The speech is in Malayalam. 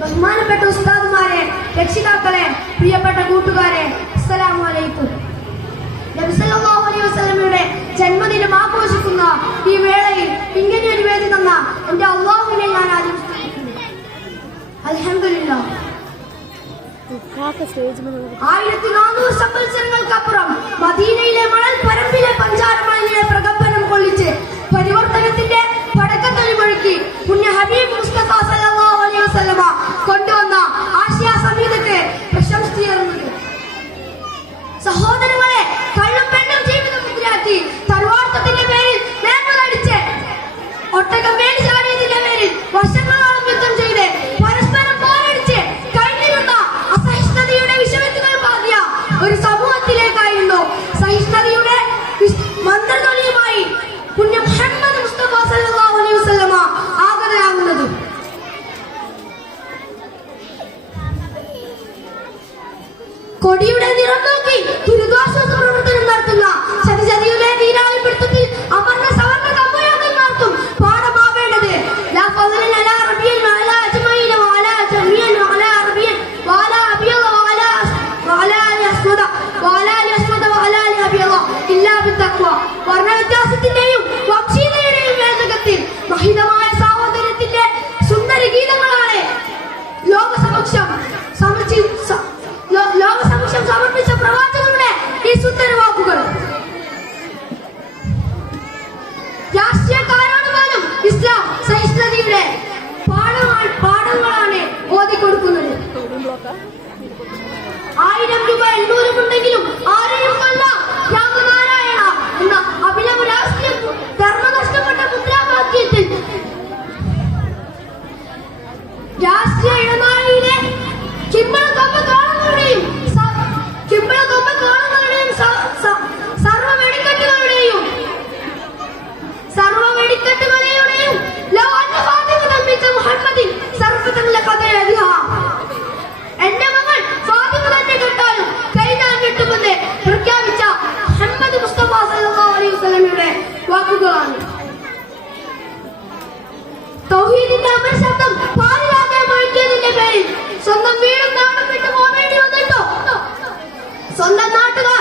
ബഹുമാനപ്പെട്ട ഉസ്താദുമാരെ, രക്ഷിതാക്കളെ, പ്രിയപ്പെട്ട കൂട്ടുകാരെ, അസ്സലാമു അലൈക്കും. നബി സല്ലല്ലാഹു അലൈഹി വസല്ലമയുടെ ജന്മദിനം ആഘോഷിക്കുന്ന ഈ വേളയിൽ ഇങ്ങനെയൊരു വേദി തന്ന എന്റെ അല്ലാഹുവിനെ ഞാൻ ആദ്യം സ്തുതിക്കുന്നു. അൽഹംദുലില്ലാഹ്. 1400 സംവത്സരങ്ങൾക്കപ്പുറം മദീനയിലെ മണൽ പരമ്പിലെ പഞ്ചാരമണലിലെ പ്രകമ്പനം കൊള്ളിച്ച് പരിവർത്തനത്തിന്റെ പടക്കത്തൊലി മുഴക്കി പുണ്യ ഹബീബ് മുസ്തഫ സല്ലല്ലാഹു അലൈഹി വസല്ലമ കൊണ്ടുവന്ന ആശയ സംഹിതയ്ക്ക് പ്രശംസയേറുന്നത്. സഹോദരങ്ങളെ, കള്ളും പെണ്ണും ജീവിതം മുദ്രയാക്കി തർവാർത്ഥത്തിന്റെ പേരിൽ നേർമ നടിച്ച് ഒട്ടകം മേൽ ചാടിയതിന്റെ പേരിൽ വർഷങ്ങളോളം യുദ്ധം ചെയ്ത് പരസ്പരം പോരടിച്ച് കഴിഞ്ഞിരുന്ന അസഹിഷ്ണുതയുടെ വിഷവത്തുകൾ പാകിയ ഒരു സമൂഹത്തിലേക്കായിരുന്നു സഹിഷ്ണുതയുടെ മന്ത്രധ്വനിയുമായി പുണ്യ മുഹമ്മദ് മുസ്തഫ സല്ലല്ലാഹു അലൈഹി വസല്ലമ ആഗതരാകുന്നത്. കൊടിയുടെ നിറം നോക്കി ദുരിതാശ്വാസ പ്രവർത്തനം നടത്തുന്ന ചതിചതിയുടെ നീരാളിപ്പിടുത്തത്തിൽ അമർന്ന സവർണ കമ്പയോഗം നടത്തും പാഠമാവേണ്ടത് വർണ്ണവ്യത്യാസത്തിന്റെയും വംശീയതയുടെയും വേദകത്തിൽ മഹിതമായ സാഹോദര്യത്തിന്റെ സുന്ദര ഗീതങ്ങളാണ് ലോകസമക്ഷം സമർപ്പിച്ച പ്രവാചകരുടെ ഈ സുന്ദര വാക്കുകൾ. രാഷ്ട്രീയക്കാരോട് പോലും ഇസ്ലാം സഹിഷ്ണുതയുടെ പാഠങ്ങളാണ് ഓതിക്കൊടുക്കുന്നത്. 1000 രൂപ 800 ഉണ്ടെങ്കിലും ആരെയും കൊല്ലാം രാമനാരായണ എന്ന അഭിനവ രാഷ്ട്രീയ ധർമ്മ നഷ്ടപ്പെട്ട മുദ്രാവാക്യത്തിൽ രാഷ്ട്രീയ ഇടനാഴിയിലെ കിമ്പള കൊമ്പക്കാളങ്ങളുടെയും സർവ വെടിക്കെട്ടുകളെയും മുഹമ്മദിൻ സർവ്വതങ്ങളുടെ കഥയധിക എന്റെ മകൾ ഫാത്തിമ തന്നെ കെട്ടാലും കൈതാൻ കിട്ടുമെന്ന് പ്രഖ്യാപിച്ച മുഹമ്മദ് മുസ്തഫ സല്ലല്ലാഹു അലൈഹി വസല്ലമയുടെ വാക്കുകളാണ്. തൗഹീദിന്റെ അമര ശബ്ദം പാലിലാകെ മുഴക്കിയതിന്റെ പേരിൽ സ്വന്തം വീടും നാടും വിട്ടു പോവേണ്ടി വന്നിട്ടോ സ്വന്തം നാട്ടുകാർ